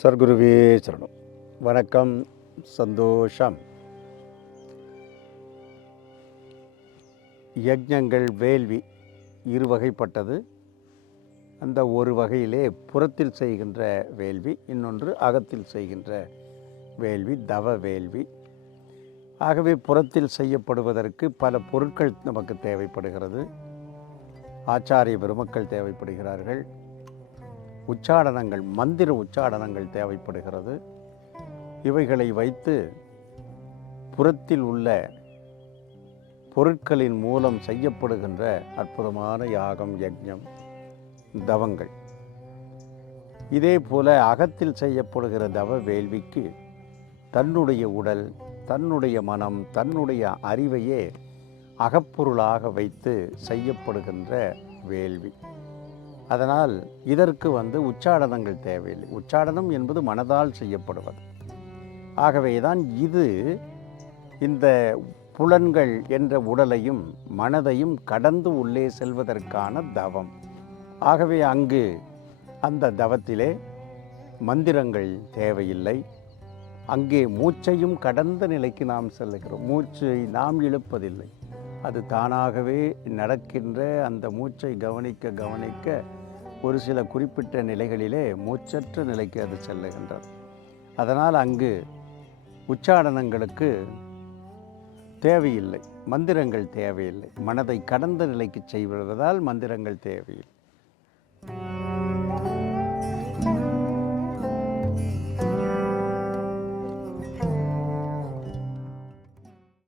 சர்க்குருவே சரணம். வணக்கம். சந்தோஷம். யஜ்ஞங்கள் வேள்வி இருவகைப்பட்டது. அந்த ஒரு வகையிலே புறத்தில் செய்கின்ற வேள்வி, இன்னொன்று அகத்தில் செய்கின்ற வேள்வி, தவ வேள்வி. ஆகவே புறத்தில் செய்யப்படுவதற்கு பல பொருட்கள் நமக்கு தேவைப்படுகிறது. ஆச்சாரிய பெருமக்கள் தேவைப்படுகிறார்கள். உச்சாடனங்கள், மந்திர உச்சாடனங்கள் தேவைப்படுகிறது. இவைகளை வைத்து புறத்தில் உள்ள பொருட்களின் மூலம் செய்யப்படுகின்ற அற்புதமான யாகம், யஜ்ஞம், தவங்கள். இதே போல அகத்தில் செய்யப்படுகிற தவ வேள்விக்கு தன்னுடைய உடல், தன்னுடைய மனம், தன்னுடைய அறிவையே அகப்பொருளாக வைத்து செய்யப்படுகின்ற வேள்வி. அதனால் இதற்கு உச்சாடனங்கள் தேவையில்லை. உச்சாடனம் என்பது மனதால் செய்யப்படுவது. ஆகவேதான் இது இந்த புலன்கள் என்ற உடலையும் மனதையும் கடந்து உள்ளே செல்வதற்கான தவம். ஆகவே அங்கு அந்த தவத்திலே மந்திரங்கள் தேவையில்லை. அங்கே மூச்சையும் கடந்த நிலைக்கு நாம் செல்லுகிறோம். மூச்சை நாம் இழுப்பதில்லை, அது தானாகவே நடக்கின்ற அந்த மூச்சை கவனிக்க கவனிக்க ஒரு சில குறிப்பிட்ட நிலைகளிலே மூச்சற்ற நிலைக்கு அது செல்லுகின்றது. அதனால் அங்கு உச்சாடனங்களுக்கு தேவையில்லை, மந்திரங்கள் தேவையில்லை. மனதை கடந்த நிலைக்கு செய்வதால் மந்திரங்கள் தேவையில்லை.